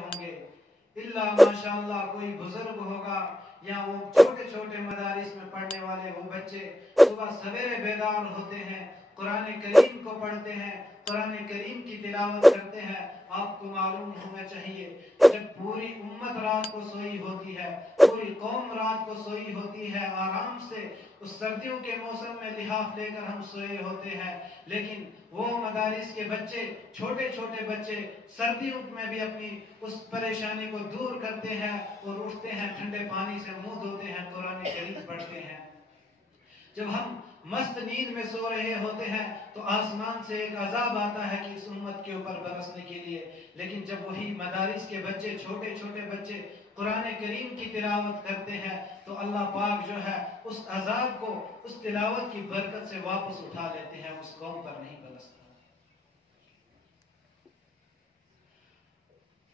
ہوں گے، الا ماشاءاللہ کوئی بزرگ ہوگا یا وہ چھوٹے چھوٹے مدارس میں پڑھنے والے وہ بچے صبح سویرے بیدار ہوتے ہیں، قرآن کریم کو پڑھتے ہیں، قرآن کریم کی تلاوت کرتے ہیں۔ آپ کو معلوم ہونا چاہیے جب پوری امت رات کو سوئی ہوتی ہے، پوری قوم رات کو سوئی ہوتی ہے، آرام سے اس سردیوں کے موسم میں لحاف لے کر ہم سوئے ہوتے ہیں، لیکن وہ مدارس کے بچے، چھوٹے چھوٹے بچے سردیوں میں بھی اپنی اس پریشانی کو دور کرتے ہیں اور اٹھتے ہیں، ٹھنڈے پانی سے منہ دھوتے ہیں، قرآن کریم پڑھتے ہیں۔ جب ہم مست نیند میں سو رہے ہوتے ہیں تو آسمان سے ایک عذاب آتا ہے کہ اس امت کے اوپر برسنے کے لیے، لیکن جب وہی مدارس کے بچے، چھوٹے چھوٹے بچے قرآن کریم کی تلاوت کرتے ہیں تو اللہ پاک جو ہے اس عذاب کو اس تلاوت کی برکت سے واپس اٹھا لیتے ہیں، اس قوم پر نہیں برستا۔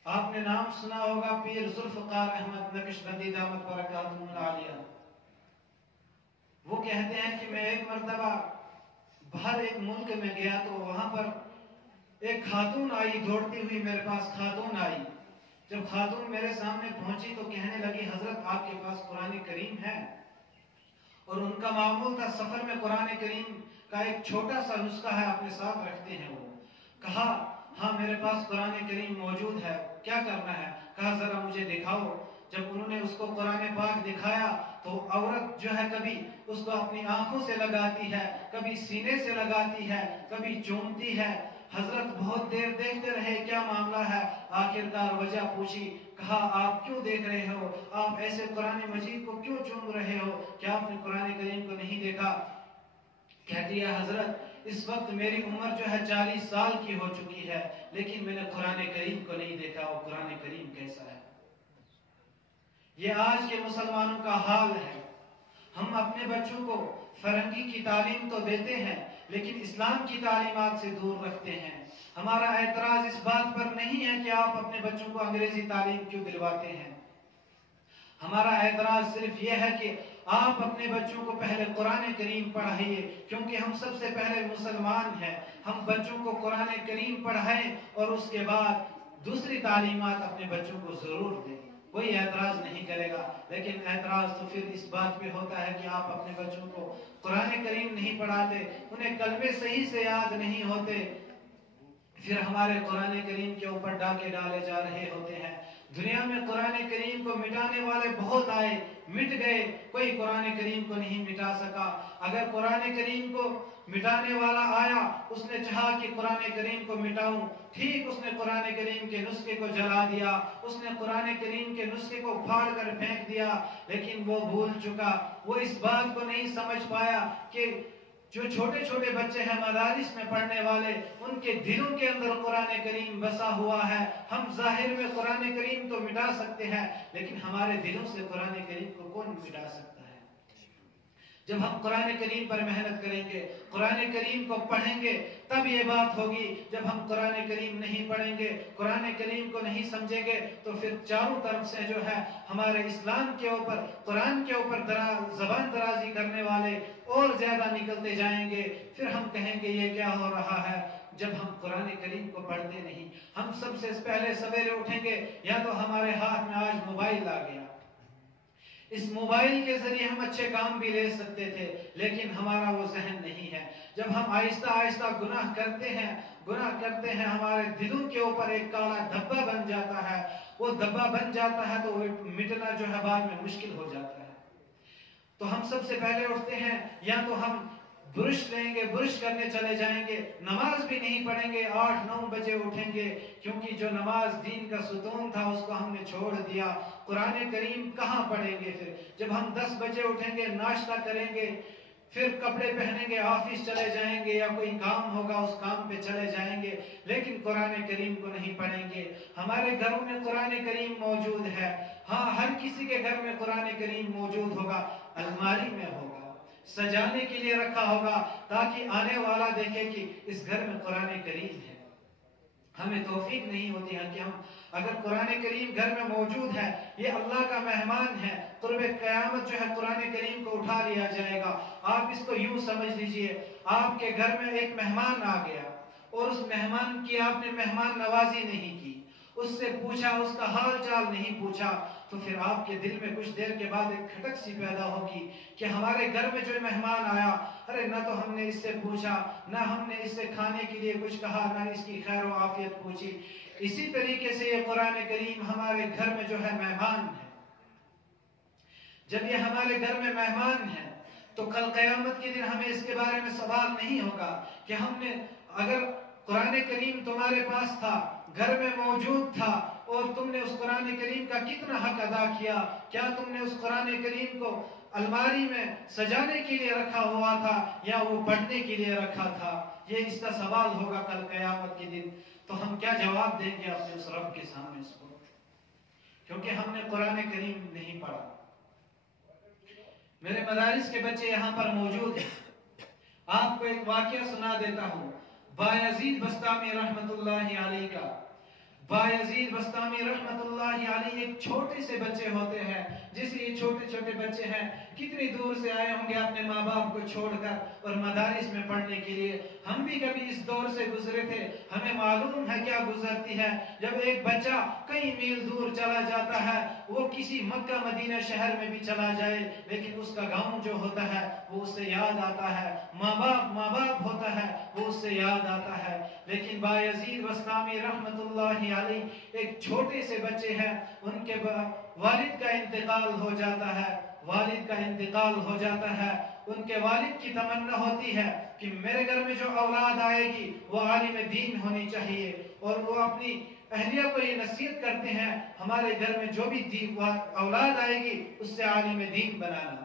آپ نے نام سنا ہوگا پیر ذوالفقار احمد نقشبندی دامت برکاتہ العالیہ۔ وہ کہتے ہیں کہ میں ایک مرتبہ باہر ایک ملک میں گیا تو وہاں پر ایک خاتون آئی، دوڑتی ہوئی میرے پاس خاتون آئی۔ جب خاتون میرے سامنے پہنچی تو کہنے لگی حضرت آپ کے پاس قرآن کریم ہے؟ اور ان کا معمول تھا سفر میں قرآن کریم کا ایک چھوٹا سا نسخہ ہے اپنے ساتھ رکھتے ہیں۔ وہ کہا ہاں میرے پاس قرآن کریم موجود ہے، کیا کرنا ہے؟ کہا ذرا مجھے دکھاؤ۔ جب انہوں نے اس کو قرآن پاک دکھایا تو عورت جو ہے کبھی اس کو اپنی آنکھوں سے لگاتی ہے، کبھی سینے سے لگاتی ہے، کبھی چومتی ہے۔ حضرت بہت دیر دیکھتے رہے کیا معاملہ ہے، آخرکار وجہ پوچھی، کہا آپ کیوں دیکھ رہے ہو؟ آپ ایسے قرآن مجید کو کیوں چوم رہے ہو؟ کیا آپ نے قرآن کریم کو نہیں دیکھا؟ کہتی ہے حضرت اس وقت میری عمر جو ہے 40 سال کی ہو چکی ہے، لیکن میں نے قرآن کریم کو نہیں دیکھا، وہ قرآن کریم کیسا ہے؟ یہ آج کے مسلمانوں کا حال ہے۔ ہم اپنے بچوں کو فرنگی کی تعلیم تو دیتے ہیں لیکن اسلام کی تعلیمات سے دور رکھتے ہیں۔ ہمارا اعتراض اس بات پر نہیں ہے کہ آپ اپنے بچوں کو انگریزی تعلیم کیوں دلواتے ہیں، ہمارا اعتراض صرف یہ ہے کہ آپ اپنے بچوں کو پہلے قرآن کریم پڑھائیے، کیونکہ ہم سب سے پہلے مسلمان ہیں۔ ہم بچوں کو قرآن کریم پڑھائیں اور اس کے بعد دوسری تعلیمات اپنے بچوں کو ضرور دیں، کوئی اعتراض نہیں کرے گا۔ لیکن اعتراض تو پھر اس بات پہ ہوتا ہے کہ آپ اپنے بچوں کو قرآن کریم نہیں پڑھاتے، انہیں کلمے صحیح سے یاد نہیں ہوتے، پھر ہمارے قرآن کریم کے اوپر ڈاکے ڈالے جا رہے ہوتے ہیں۔ دنیا میں قرآن کریم کو مٹانے والے بہت آئے، مٹ گئے، کوئی قرآن کریم کو نہیں مٹا سکا۔ اگر قرآن کریم کو مٹانے والا آیا، اس نے چاہا کہ قرآن کریم کو مٹاؤں، ٹھیک اس نے قرآن کریم کے نسخے کو جلا دیا، اس نے قرآن کریم کے نسخے کو پھاڑ کر پھینک دیا، لیکن وہ بھول چکا، وہ اس بات کو نہیں سمجھ پایا کہ جو چھوٹے چھوٹے بچے ہیں مدارس میں پڑھنے والے، ان کے دلوں کے اندر قرآن کریم بسا ہوا ہے۔ ہم ظاہر میں قرآن کریم تو مٹا سکتے ہیں لیکن ہمارے دلوں سے قرآن کریم کو کون مٹا سکتا ہے؟ جب ہم قرآن کریم پر محنت کریں گے، قرآن کریم کو پڑھیں گے، تب یہ بات ہوگی۔ جب ہم قرآن کریم نہیں پڑھیں گے، قرآن کریم کو نہیں سمجھیں گے تو پھر چاروں طرف سے جو ہے ہمارے اسلام کے اوپر، قرآن کے اوپر زبان درازی کرنے والے اور زیادہ نکلتے جائیں گے۔ پھر ہم کہیں گے یہ کیا ہو رہا ہے جب ہم قرآن کریم کو پڑھتے نہیں۔ ہم سب سے پہلے سویرے اٹھیں گے، یا تو ہمارے ہاتھ میں آج موبائل آ گیا، اس موبائل کے ذریعے ہم اچھے کام بھی لے سکتے تھے لیکن ہمارا وہ ذہن نہیں ہے۔ جب ہم آہستہ آہستہ گناہ کرتے ہیں، ہمارے دلوں کے اوپر ایک کالا دھبا بن جاتا ہے، وہ دھبا بن جاتا ہے تو وہ مٹنا جو ہے بعد میں مشکل ہو جاتا ہے۔ تو ہم سب سے پہلے اٹھتے ہیں، یا تو ہم برش لیں گے، برش کرنے چلے جائیں گے، نماز بھی نہیں پڑھیں گے، 8-9 بجے اٹھیں گے، کیونکہ جو نماز دین کا ستون تھا اس کو ہم نے چھوڑ دیا۔ قرآن کریم کہاں پڑھیں گے؟ پھر جب ہم 10 بجے اٹھیں گے، ناشتہ کریں گے، پھر کپڑے پہنیں گے، آفس چلے جائیں گے یا کوئی کام ہوگا اس کام پہ چلے جائیں گے، لیکن قرآن کریم کو نہیں پڑھیں گے۔ ہمارے گھروں میں قرآن کریم موجود ہے، ہاں ہر کسی کے گھر میں قرآن کریم موجود ہوگا، الماری میں ہوگا، سجانے کے لیے رکھا ہوگا تاکہ آنے والا دیکھے کہ اس گھر میں قرآن کریم ہے۔ ہمیں توفیق نہیں ہوتی ہے کہ ہم اگر قرآن کریم گھر میں موجود ہے، یہ اللہ کا مہمان ہے، قرب قیامت جو ہے قرآن کریم کو اٹھا لیا جائے گا۔ آپ اس کو یوں سمجھ لیجئے، آپ کے گھر میں ایک مہمان آ گیا اور اس مہمان کی آپ نے مہمان نوازی نہیں کی، اس سے پوچھا، اس کا حال چال نہیں پوچھا، تو پھر آپ کے دل میں کچھ دیر کے بعد ایک کھٹک سی پیدا ہوگی کہ ہمارے گھر میں جو مہمان آیا، ارے نہ تو ہم نے اس سے پوچھا، نہ ہم نے اس سے کھانے کے لیے کچھ کہا، نہ اس کی خیر و عافیت پوچھی۔ اسی طریقے سے یہ قرآن کریم ہمارے گھر میں جو ہے مہمان ہے۔ جب یہ ہمارے گھر میں مہمان ہے تو کل قیامت کے دن ہمیں اس کے بارے میں سوال نہیں ہوگا کہ ہم نے، اگر قرآن کریم تمہارے پاس تھا، گھر میں موجود تھا، اور تم نے اس قرآن کریم کا کتنا حق ادا کیا، کیا تم نے اس قرآن کریم کو الماری میں سجانے کے لیے رکھا ہوا تھا یا وہ پڑھنے کے لیے رکھا تھا؟ یہ اس کا سوال ہوگا کل قیامت کے دن۔ تو ہم کیا جواب دیں گے اپنے اس رب کے سامنے اس کو؟ کیونکہ ہم نے قرآن کریم نہیں پڑھا۔ میرے مدارس کے بچے یہاں پر موجود ہیں، آپ کو ایک واقعہ سنا دیتا ہوں بایزید بسطامی رحمت اللہ علیہ کا۔ بایزید بسطامی رحمت اللہ علیہ ایک چھوٹے سے بچے ہوتے ہیں، جیسے یہ چھوٹے چھوٹے بچے ہیں، کتنی دور سے آئے ہوں گے اپنے ماں باپ کو چھوڑ کر اور مدارس میں پڑھنے کے لیے۔ ہم بھی کبھی اس دور سے گزرے تھے، ہمیں معلوم ہے کیا گزرتی ہے جب ایک بچہ کئی میل دور چلا جاتا ہے، وہ کسی مکہ مدینہ شہر میں بھی چلا جائے لیکن اس کا گاؤں جو ہوتا ہے وہ اس سے یاد آتا ہے، ماں باپ ہوتا ہے وہ اس سے یاد آتا ہے۔ لیکن بایزید بسطامی رحمت اللہ علیہ ایک چھوٹے سے بچے ہیں، ان کے والد کا انتقال ہو جاتا ہے، ان کے والد کی تمنا ہوتی ہے کہ میرے گھر میں جو اولاد آئے گی وہ عالم دین ہونی چاہیے، اور وہ اپنی اہلیہ کو یہ نصیحت کرتے ہیں ہمارے گھر میں جو بھی اولاد آئے گی اس سے عالم دین بنانا۔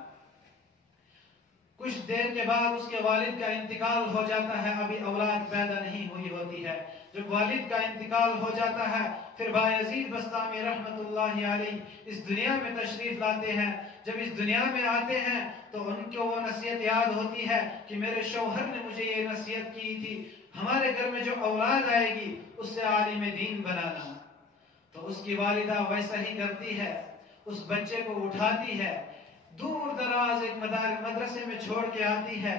کچھ دیر کے بعد اس کے والد کا انتقال ہو جاتا ہے، ابھی اولاد پیدا نہیں ہوئی ہوتی ہے۔ جب والد کا انتقال ہو جاتا ہے پھر بایزید بسطامی رحمت اللہ علیہ اس دنیا میں تشریف لاتے ہیں۔ جب اس دنیا میں آتے ہیں تو ان کو وہ نصیحت یاد ہوتی ہے کہ میرے شوہر نے مجھے یہ نصیحت کی تھی ہمارے گھر میں جو اولاد آئے گی اس سے عالم دین بنانا۔ تو اس کی والدہ ویسا ہی کرتی ہے، اس بچے کو اٹھاتی ہے، دور دراز ایک مدرسے میں چھوڑ کے آتی ہے،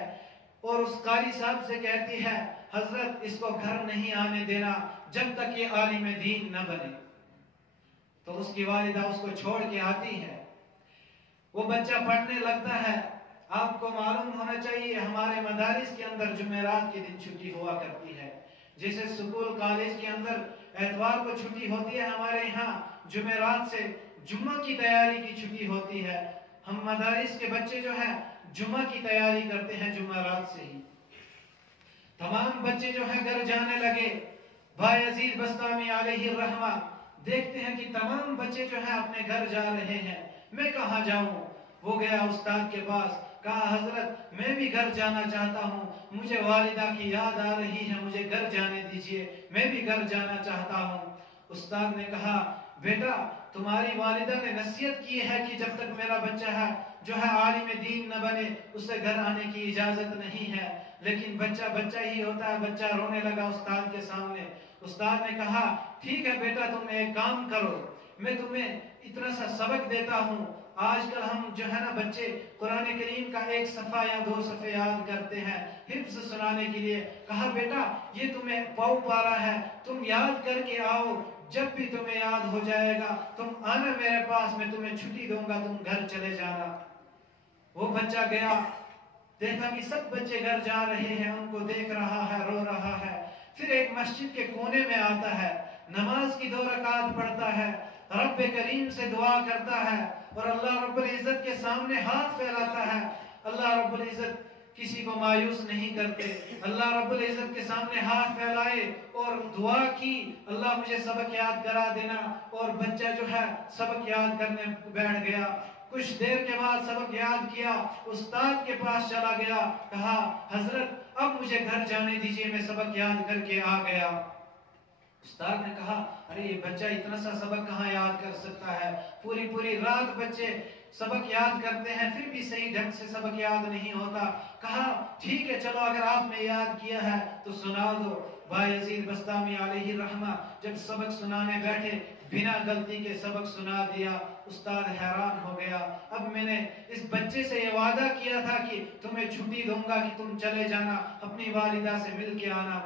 اور اس قاری صاحب سے کہتی ہے حضرت اس کو گھر نہیں آنے دینا جب تک یہ عالم دین نہ بنے۔ تو اس کی والدہ اس کو چھوڑ کے آتی ہے، وہ بچہ پڑھنے لگتا ہے۔ آپ کو معلوم ہونا چاہیے ہمارے مدارس کے اندر جمعرات کے دن چھٹی ہوا کرتی ہے، جیسے سکول کالج کے اندر اتوار کو چھٹی ہوتی ہے، ہمارے یہاں جمعرات سے جمعہ کی تیاری کی چھٹی ہوتی ہے۔ ہم مدارس کے بچے جو ہیں جمعہ کی تیاری کرتے ہیں جمعرات سے ہی۔ تمام بچے جو ہیں گھر جانے لگے، بایزید بسطامی علیہ الرحمہ دیکھتے ہیں کہ تمام بچے جو ہیں اپنے گھر جا رہے ہیں، میں کہاں جاؤں؟ وہ گیا استاد کے پاس، کہا حضرت میں بھی گھر جانا چاہتا ہوں، مجھے والدہ کی یاد آ رہی ہے، مجھے گھر جانے دیجئے، میں بھی گھر جانا چاہتا ہوں۔ استاد نے کہا بیٹا تمہاری والدہ نے نصیحت کی ہے کہ جب تک میرا بچہ ہے جو ہے عالم دین نہ بنے اسے گھر آنے کی اجازت نہیں ہے، لیکن بچہ ہی ہوتا ہے۔ بچہ رونے لگا استاد کے سامنے۔ استاد نے کہا ٹھیک ہے بیٹا تم ایک کام کرو، میں تمہیں اتنا سا سبق دیتا ہوں۔ آج کل ہم جو ہے نا بچے قرآن کریم کا ایک صفحہ یا 2 صفحے یاد کرتے ہیں حفظ سنانے کے لیے۔ کہا بیٹا یہ تمہیں پاؤ پارا ہے، تم یاد کر کے آؤ، جب بھی تمہیں یاد ہو جائے گا تم آنا میرے پاس، میں تمہیں چھٹی دوں گا، تم گھر چلے جانا۔ وہ بچہ گیا، دیکھا کہ سب بچے گھر جا رہے ہیں، ان کو دیکھ رہا ہے، رو رہا ہے۔ پھر ایک مسجد کے کونے میں آتا ہے، نماز کی 2 رکعت پڑھتا ہے، رب کریم سے دعا کرتا ہے اور اللہ رب العزت کے سامنے ہاتھ پھیلاتا ہے۔ اللہ رب العزت کسی کو مایوس نہیں کرتے۔ اللہ رب العزت کے سامنے ہاتھ پھیلائے اور دعا کی اللہ مجھے سبق یاد کرا دینا، اور بچہ جو ہے سبق یاد کرنے بیٹھ گیا۔ کچھ دیر کے بعد سبق یاد کیا، استاد کے پاس چلا گیا، کہا حضرت اب مجھے گھر جانے دیجئے، میں سبق یاد کر کے آ گیا۔ استاد نے کہا ارے یہ بچہ اتنا سا سبق کہاں یاد کر سکتا ہے، پوری رات بچے سبق یاد کرتے ہیں پھر بھی صحیح ڈھنگ سے سبق یاد نہیں ہوتا۔ کہا ٹھیک ہے چلو اگر آپ نے یاد کیا ہے تو سنا دو۔ بایزید بسطامی علیہ الرحمہ جب سبق سنانے بیٹھے بنا غلطی کے سبق سنا دیا۔ استاد حیران ہو گیا، اب میں نے اس بچے سے یہ وعدہ کیا تھا کہ تمہیں چھٹی دوں گا کہ تم چلے جانا، اپنی والدہ سے مل کے آنا،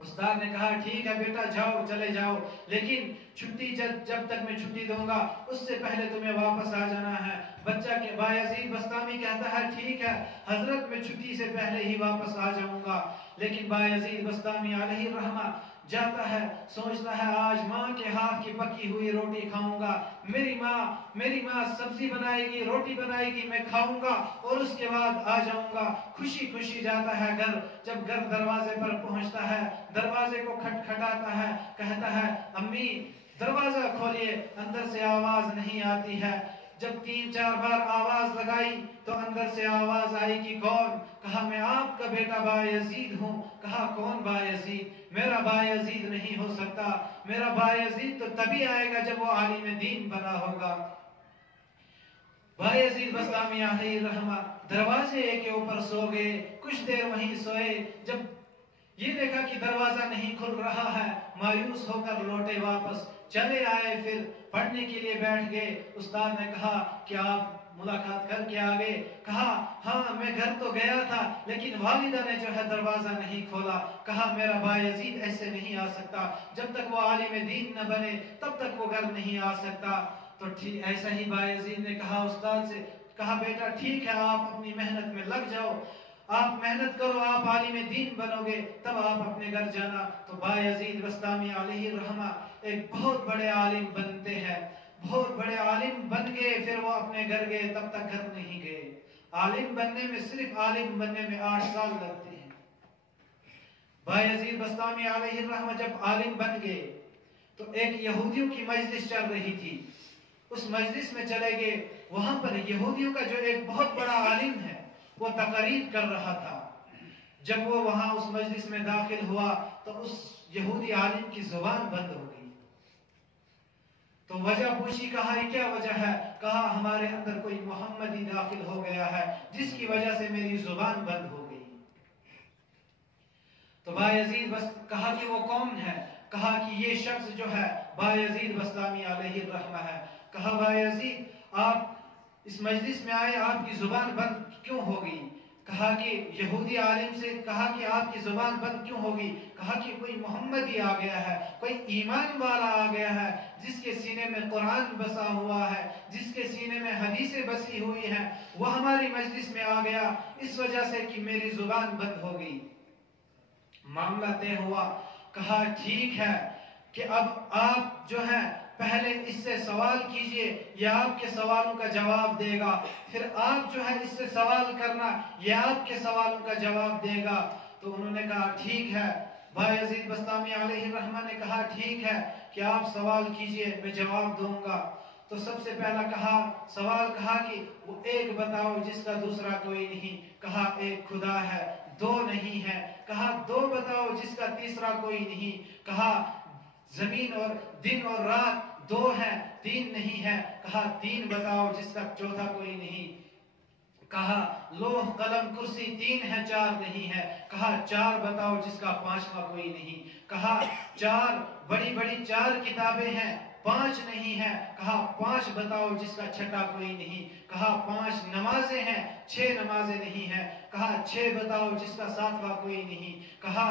استاد نے کہا ٹھیک ہے بیٹا جاؤ چلے جاؤ، لیکن چھٹی جب تک میں چھٹی دوں گا اس سے پہلے تمہیں واپس آ جانا ہے۔ بچہ کے بایزید بسطامی کہتا ہے ٹھیک ہے حضرت میں چھٹی سے پہلے ہی واپس آ جاؤں گا، لیکن بایزید بسطامی علیہ الرحمہ جاتا ہے، سوچتا ہے آج ماں کے ہاتھ کی پکی ہوئی روٹی کھاؤں گا، میری ماں سبزی بنائے گی، روٹی بنائے گی، میں کھاؤں گا اور اس کے بعد آ جاؤں گا۔ خوشی خوشی جاتا ہے گھر، جب گھر دروازے پر پہنچتا ہے دروازے کو کھٹکھٹاتا ہے، کہتا ہے امی دروازہ کھولیے، اندر سے آواز نہیں آتی ہے۔ جب 3-4 بار آواز لگائی تو اندر سے آواز آئی کہ کون؟ کہا میں آپ کا بیٹا بایزید ہوں۔ کہا کون بایزید؟ میرا بایزید نہیں ہو سکتا، میرا بایزید تو تبھی آئے گا جب وہ عالم دین بنا ہوگا۔ بایزید بسطامی علیہ الرحمہ دروازے کے اوپر سو گئے، کچھ دیر وہیں سوئے، جب یہ دیکھا کہ دروازہ نہیں کھل رہا ہے مایوس ہو کر لوٹے واپس، چلے آئے، پھر پڑھنے کے لیے بیٹھ گئے۔ استاد نے کہا کہ آپ ملاقات کر کے آگے؟ کہا ہاں میں گھر تو گیا تھا لیکن والدہ نے جو ہے دروازہ نہیں کھولا۔ کہا میرا بایزید ایسے نہیں آ سکتا، جب تک وہ عالم دین نہ بنے تب تک وہ گھر نہیں آ سکتا۔ تو ایسا ہی بایزید نے کہا استاد سے، کہا بیٹا ٹھیک ہے آپ اپنی محنت میں لگ جاؤ، آپ محنت کرو، آپ عالم دین بنو گے تب آپ اپنے گھر جانا۔ تو بایزید بسطامی علیہ الرحمہ ایک بہت بڑے عالم بنتے ہیں، بہت بڑے عالم بن گئے، پھر وہ اپنے گھر گئے، تب تک گھر نہیں گئے۔ عالم بننے میں صرف عالم بننے میں 8 سال لگتے ہیں۔ بایزید بسطامی علیہ الرحمہ جب عالم بن گئے تو ایک یہودیوں کی مجلس چل رہی تھی، اس مجلس میں چلے گئے، وہاں پر یہودیوں کا جو ایک بہت بڑا عالم ہے وہ تقریر کر رہا تھا۔ جب وہ وہاں اس مجلس میں داخل ہوا تو اس یہودی عالم کی زبان بند ہو گئی، تو وجہ پوچھی، کہا یہ کیا وجہ ہے؟ کہا ہمارے اندر کوئی محمدی داخل ہو گیا ہے جس کی وجہ سے میری زبان بند ہو گئی۔ تو بایزید بس کہا کہ وہ کون ہے؟ کہا کہ یہ شخص جو ہے بایزید بسطامی علیہ الرحمہ ہے۔ کہا بایزید آپ اس مجلس میں آئے، آپ کی زبان بند کیوں ہو گئی؟ کہا کہ یہودی عالم سے کہا کہ آپ کی زبان بند کیوں ہوگی؟ کہا کہ کوئی محمدی آ گیا ہے، کوئی ایمان والا آ گیا ہے جس کے سینے میں قرآن بسا ہوا ہے، جس کے سینے میں حدیثیں بسی ہوئی ہیں، وہ ہماری مجلس میں آ گیا، اس وجہ سے کہ میری زبان بند ہو گئی۔ معاملہ طے ہوا۔ کہا ٹھیک ہے کہ اب آپ جو ہے پہلے اس سے سوال کیجئے، یہ آپ کے سوالوں کا جواب دے گا، پھر آپ جو ہے اس سے سوال کرنا، یہ آپ کے سوالوں کا جواب دے گا۔ تو انہوں نے کہا ٹھیک ہے۔ بایزید بسطامی علیہ الرحمہ نے کہا ٹھیک ہے کہ آپ سوال کیجئے، میں جواب دوں گا۔ تو سب سے پہلا سوال کہا کہ وہ ایک بتاؤ جس کا دوسرا کوئی نہیں۔ کہا ایک خدا ہے، 2 نہیں ہے۔ کہا 2 بتاؤ جس کا تیسرا کوئی نہیں۔ کہا زمین اور دن اور رات 2 ہیں، 3 نہیں ہے۔ کہا 3 بتاؤ جس کا چوتھا کوئی نہیں۔ کہا لوح قلم کرسی 3 ہے، 4 نہیں ہے۔ کہا 4 بتاؤ جس کا 5واں کوئی نہیں۔ کہا 4 بڑی بڑی 4 کتابیں ہیں، 5 نہیں ہے۔ کہا 5 بتاؤ جس کا 6واں کوئی نہیں۔ کہا 5 نمازیں ہیں، 6 نمازیں نہیں ہیں۔ کہا 6 بتاؤ جس کا 7واں کوئی نہیں۔ کہا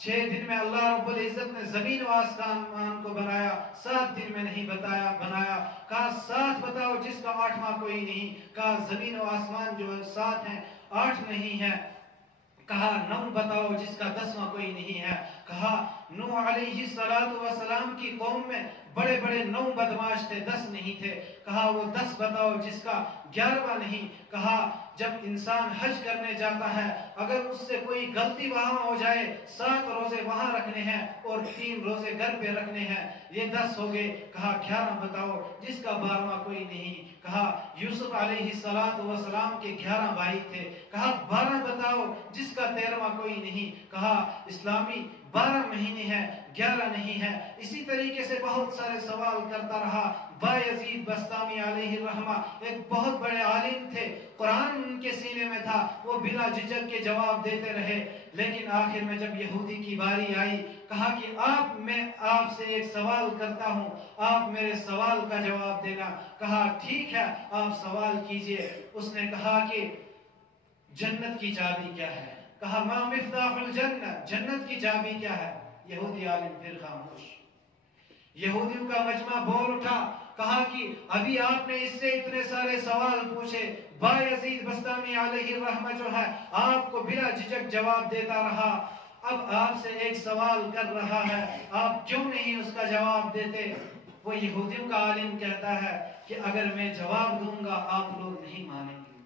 6 دن میں اللہ رب العزت نے زمین و آسمان کو بنایا، 7 دن میں نہیں بنایا۔ کہا 7 بتاؤ جس کا 8واں کوئی نہیں۔ کہا زمین و آسمان جو 7 ہیں، 8 نہیں ہے۔ کہا 9 بتاؤ جس کا 10واں کوئی نہیں ہے۔ کہا نوح علیہ السلام کی قوم میں بڑے بڑے 9 بدماش تھے، 10 نہیں تھے۔ کہا وہ 10 بتاؤ جس کا 11واں نہیں۔ کہا جب انسان حج کرنے جاتا ہے اگر اس سے کوئی غلطی وہاں ہو جائے، 7 روزے وہاں رکھنے ہیں اور 3 روزے گھر پہ رکھنے ہیں، یہ 10 ہو گئے۔ کہا 11 بتاؤ جس کا 12واں کوئی نہیں۔ کہا یوسف علیہ السلام کے 11 بھائی تھے۔ کہا 12 بتاؤ جس کا 13واں کوئی نہیں۔ کہا اسلامی 12 مہینے ہیں، 11 نہیں ہے۔ اسی طریقے سے بہت سارے سوال کرتا رہا۔ بایزید بسطامی علیہ الرحمہ ایک بہت بڑے عالم تھے، قرآن ان کے سینے میں تھا، وہ بلا جھجک کے جواب دیتے رہے۔ لیکن آخر میں جب یہودی کی باری آئی، کہا کہ میں آپ سے ایک سوال کرتا ہوں، آپ میرے سوال کا جواب دینا۔ کہا ٹھیک ہے آپ سوال کیجئے۔ اس نے کہا کہ جنت کی چابی کیا ہے؟ کہا ما مفتاح الجنہ، جنت کی چابی کیا ہے؟ یہودی عالم پھر خاموش. یہودیوں کا مجمع بول اٹھا, کہا کہ ابھی آپ نے اس سے اتنے سارے سوال پوچھے, بایزید بستامی علیہ الرحمہ جو ہے آپ کو بلا جھجک جواب دیتا رہا, اب آپ سے ایک سوال کر رہا ہے, آپ کیوں نہیں اس کا جواب دیتے؟ وہ یہودیوں کا عالم کہتا ہے کہ اگر میں جواب دوں گا آپ لوگ نہیں مانیں گے.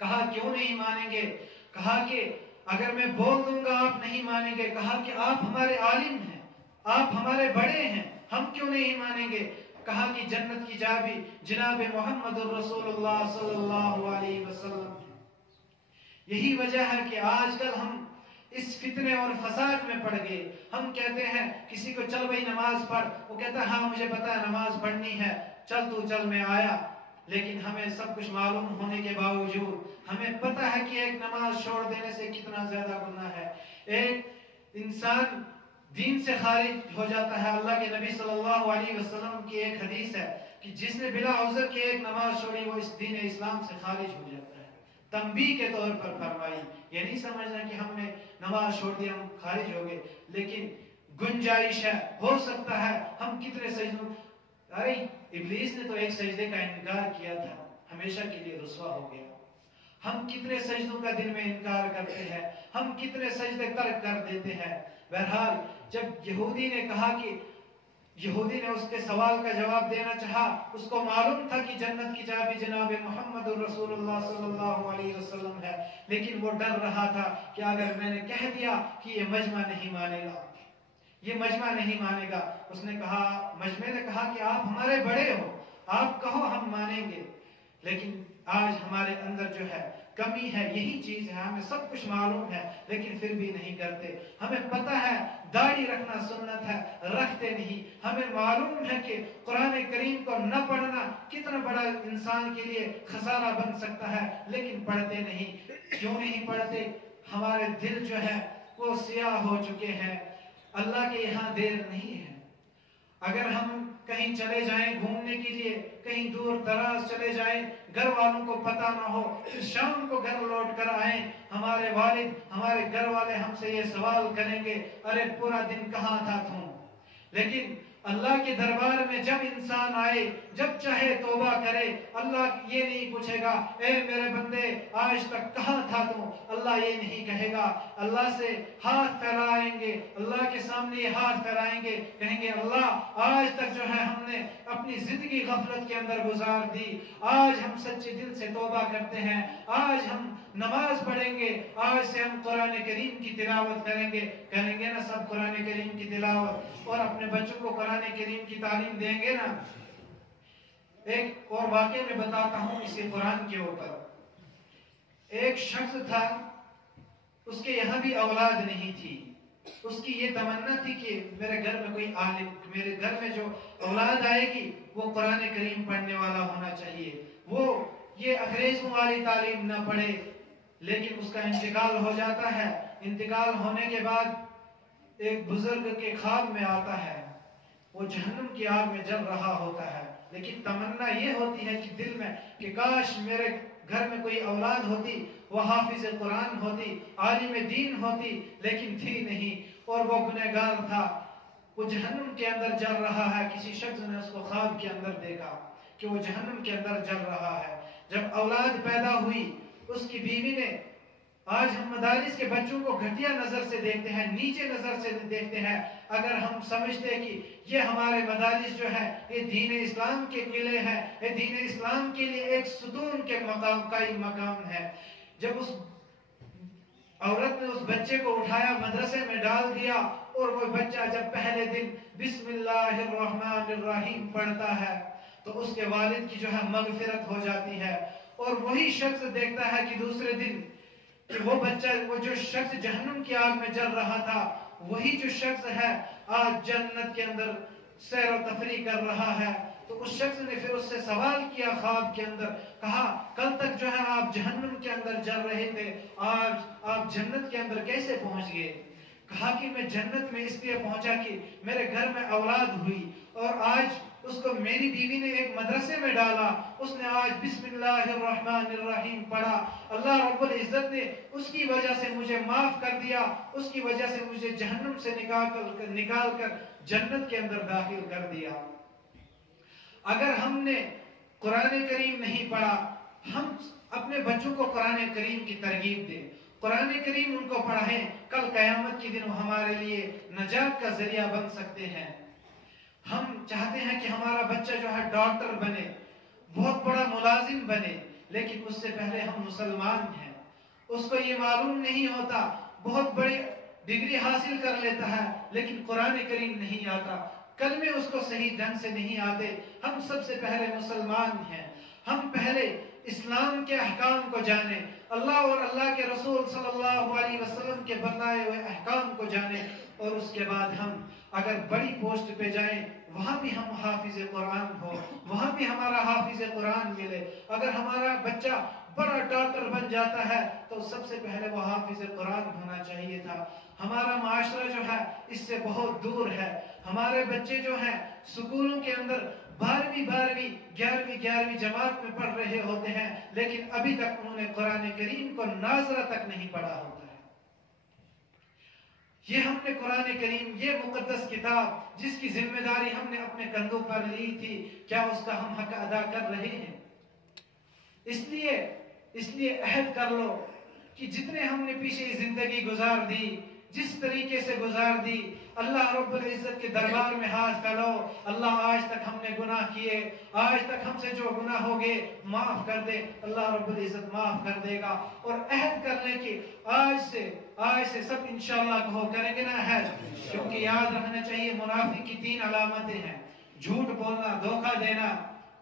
کہا کیوں نہیں مانیں گے؟ کہا کہ اگر میں بول دوں گا آپ نہیں مانیں گے. کہا کہ آپ ہمارے عالم ہیں, آپ ہمارے بڑے ہیں, ہم کیوں نہیں مانیں گے؟ کہا کہ جنت کی چابی جناب محمد الرسول اللہ صلی اللہ علیہ وسلم. یہی وجہ ہے کہ آج کل ہم اس فتنے اور فساد میں پڑ گئے. ہم کہتے ہیں کسی کو چل بھائی نماز پڑھ, وہ کہتا ہے ہاں مجھے پتا ہے نماز پڑھنی ہے, چل تو چل میں آیا. لیکن ہمیں سب کچھ معلوم ہونے کے باوجود ہمیں پتا ہے کہ ایک نماز چھوڑ دینے سے کتنا زیادہ گناہ ہے. ایک انسان دین سے خارج ہو جاتا ہے. اللہ کے نبی صلی اللہ علیہ وسلم کی ایک حدیث ہے کہ جس نے بلا عذر کی ایک نماز چھوڑی وہ اس دین اسلام سے خارج ہو جاتا ہے. تنبیہ کے طور پر فرمائی, یہ نہیں سمجھنا کہ ہم نے نماز چھوڑ دی ہم خارج ہو گئے, لیکن گنجائش ہے, ہو سکتا ہے ہم کتنے سجدوں. ارے ابلیس نے تو ایک سجدے کا انکار کیا تھا, ہمیشہ کے لیے رسوا ہو گیا. ہم کتنے سجدوں کا دن میں انکار کرتے ہیں, ہم کتنے سجدے ترک کر دیتے ہیں. بہرحال جب یہودی نے کہا کہ یہودی نے اس کے سوال کا جواب دینا چاہا, اس کو معلوم تھا کہ جنت کی چابی جناب محمد الرسول اللہ صلی اللہ علیہ وسلم ہے, لیکن وہ ڈر رہا تھا کہ اگر میں نے کہہ دیا کہ یہ مجمع نہیں مانے گا, یہ مجمع نہیں مانے گا. اس نے کہا, مجمع نے کہا کہ آپ ہمارے بڑے ہو, آپ کہو ہم مانیں گے. لیکن آج ہمارے اندر جو ہے کمی ہے, یہی چیز ہے, ہمیں سب کچھ معلوم ہے لیکن پھر بھی نہیں کرتے. ہمیں پتہ ہے داڑھی رکھنا سنت ہے, رکھتے نہیں. ہمیں معلوم ہے کہ قرآن کریم کو نہ پڑھنا کتنا بڑا انسان کے لیے خسارہ بن سکتا ہے, لیکن پڑھتے نہیں. کیوں نہیں پڑھتے؟ ہمارے دل جو ہے وہ سیاہ ہو چکے ہیں. اللہ کے یہاں دیر نہیں ہے. اگر ہم کہیں چلے جائیں گھومنے کے لیے, کہیں دور دراز چلے جائیں, گھر والوں کو پتہ نہ ہو, پھر شام کو گھر لوٹ کر آئیں, ہمارے والد ہمارے گھر والے ہم سے یہ سوال کریں گے, ارے پورا دن کہاں تھا تم؟ لیکن اللہ کے دربار میں جب انسان آئے, جب چاہے توبہ کرے, اللہ یہ نہیں پوچھے گا اے میرے بندے آج تک کہاں تھا تو. اللہ یہ نہیں کہے گا. اللہ سے ہاتھ پھیلائیں گے, اللہ کے سامنے یہ ہاتھ پھیلائیں گے, کہیں گے اللہ آج تک جو ہے ہم نے اپنی زندگی غفلت کے اندر گزار دی, آج ہم سچے دل سے توبہ کرتے ہیں, آج ہم نماز پڑھیں گے, آج سے ہم قرآن کریم کی تلاوت کریں گے. کریں گے نا سب قرآن کریم کی تلاوت, اور اپنے بچوں کو قرآن کریم کی تعلیم دیں گے نا. ایک اور واقعہ میں بتاتا ہوں اسی قرآن کے اوپر. ایک شخص تھا, اس کے یہاں بھی اولاد نہیں تھی. اس کی یہ تمنا تھی کہ میرے گھر میں کوئی عالم, میرے گھر میں جو اولاد آئے گی وہ قرآن کریم پڑھنے والا ہونا چاہیے, وہ یہ انگریزوں والی تعلیم نہ پڑھے. لیکن اس کا انتقال ہو جاتا ہے. انتقال ہونے کے بعد ایک بزرگ کے خواب میں آتا ہے, وہ جہنم کی آگ میں جل رہا ہوتا ہے, لیکن تمنا یہ ہوتی ہے کہ دل میں کہ کاش میرے گھر میں کوئی اولاد ہوتی, وہ حافظ قرآن ہوتی, عالم دین ہوتی, لیکن تھی نہیں, اور وہ گنہگار تھا. وہ جہنم کے اندر جل رہا ہے. کسی شخص نے اس کو خواب کے اندر دیکھا کہ وہ جہنم کے اندر جل رہا ہے. جب اولاد پیدا ہوئی, اس کی بیوی نے, آج ہم مدارس کے بچوں کو گھٹیا نظر سے دیکھتے ہیں, نیچے نظر سے دیکھتے ہیں. اگر ہم سمجھتے کہ یہ ہمارے مدارس جو ہے یہ دین اسلام کے قلعے ہیں, یہ دین اسلام کے لیے ایک ستون کے مقام کا ہی مقام ہے. جب اس عورت نے اس بچے کو اٹھایا, مدرسے میں ڈال دیا, اور وہ بچہ جب پہلے دن بسم اللہ الرحمن الرحیم پڑھتا ہے تو اس کے والد کی جو ہے مغفرت ہو جاتی ہے. اور وہی شخص دیکھتا ہے کہ دوسرے دن کہ وہ بچہ, وہ جو شخص جہنم کی آگ میں جل رہا تھا, وہی جو شخص ہے آج جنت کے اندر سیر و تفریح کر رہا ہے. تو اس شخص نے پھر اس سے سوال کیا خواب کے اندر, کہا کل تک جو ہے آپ جہنم کے اندر جل رہے تھے, آج آپ جنت کے اندر کیسے پہنچ گئے؟ کہا کہ میں جنت میں اس لیے پہنچا کہ میرے گھر میں اولاد ہوئی, اور آج اس کو میری بیوی نے ایک مدرسے میں ڈالا، اس نے آج بسم اللہ الرحمن الرحیم پڑھا، اللہ رب العزت نے اس کی وجہ سے مجھے معاف کر دیا، اس کی وجہ سے مجھے جہنم سے نکال کر جنت کے اندر داخل کر دیا۔ اگر ہم نے قرآن کریم نہیں پڑھا، ہم اپنے بچوں کو قرآن کریم کی ترغیب دیں، قرآن کریم ان کو پڑھائیں، کل قیامت کے دن وہ ہمارے لیے نجات کا ذریعہ بن سکتے ہیں۔ ہم چاہتے ہیں کہ ہمارا بچہ جو ہے ڈاکٹر بنے، بہت بڑا ملازم بنے، لیکن اس سے پہلے ہم مسلمان ہیں، اس کو یہ معلوم نہیں ہوتا، بہت بڑی ڈگری حاصل کر لیتا ہے لیکن قرآن کریم نہیں آتا، کلمے اس کو صحیح ڈھنگ سے نہیں آتے۔ ہم سب سے پہلے مسلمان ہیں، ہم پہلے اسلام کے احکام کو جانیں، اللہ اور اللہ کے رسول صلی اللہ علیہ وسلم کے بتائے ہوئے احکام کو جانیں، اور اس کے بعد ہم اگر بڑی پوسٹ پہ جائیں، وہاں بھی ہم حافظ قرآن ہو، وہاں بھی ہمارا حافظ قرآن ملے۔ اگر ہمارا بچہ بڑا ڈاکٹر بن جاتا ہے تو سب سے پہلے وہ حافظ قرآن ہونا چاہیے تھا۔ ہمارا معاشرہ جو ہے اس سے بہت دور ہے، ہمارے بچے جو ہیں سکولوں کے اندر 12ویں 11ویں جماعت میں پڑھ رہے ہوتے ہیں، لیکن ابھی تک انہوں نے قرآن کریم کو ناظرہ تک نہیں پڑھا ہوتا ہے۔ یہ ہم نے قرآن کریم، یہ مقدس کتاب جس کی ذمہ داری ہم نے اپنے کندھوں پر لی تھی، کیا اس کا ہم حق ادا کر رہے ہیں؟ اس لیے عہد کر لو کہ جتنے ہم نے پیچھے زندگی گزار دی، جس طریقے سے گزار دی، اللہ رب العزت کے دربار میں ہاتھ پھیلاؤ، اللہ آج تک ہم نے گناہ کیے، آج تک ہم سے جو گناہ ہو گئے معاف کر دے، اللہ رب العزت معاف کر دے گا۔ اور عہد کر لیں کہ آج سے سب انشاءاللہ کہو، کریں گے نا عہد؟ کیونکہ یاد رکھنا چاہیے منافق کی 3 علامتیں ہیں: جھوٹ بولنا، دھوکہ دینا،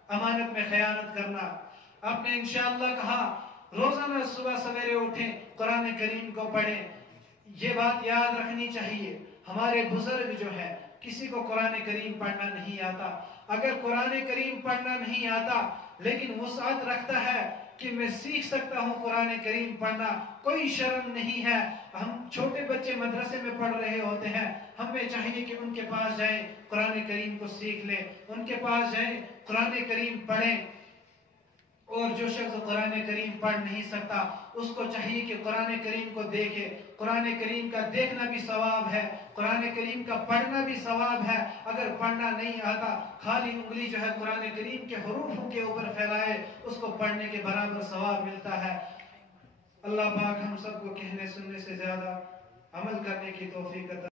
امانت میں خیانت کرنا۔ آپ نے انشاءاللہ کہا روزانہ صبح سویرے اٹھیں، قرآن کریم کو پڑھیں۔ یہ بات یاد رکھنی چاہیے، ہمارے بزرگ جو ہے کسی کو قرآن کریم پڑھنا نہیں آتا، اگر قرآن کریم پڑھنا نہیں آتا لیکن وسعت رکھتا ہے کہ میں سیکھ سکتا ہوں قرآن کریم پڑھنا، کوئی شرم نہیں ہے۔ ہم چھوٹے بچے مدرسے میں پڑھ رہے ہوتے ہیں، ہمیں چاہیے کہ ان کے پاس جائیں، قرآن کریم کو سیکھ لیں، ان کے پاس جائیں، قرآن کریم پڑھیں۔ اور جو شخص قرآن کریم پڑھ نہیں سکتا اس کو چاہیے کہ قرآن کریم کو دیکھے، قرآن کریم کا دیکھنا بھی ثواب ہے، قرآن کریم کا پڑھنا بھی ثواب ہے۔ اگر پڑھنا نہیں آتا، خالی انگلی جو ہے قرآن کریم کے حروفوں کے اوپر پھیلائے، اس کو پڑھنے کے برابر ثواب ملتا ہے۔ اللہ پاک ہم سب کو کہنے سننے سے زیادہ عمل کرنے کی توفیق عطا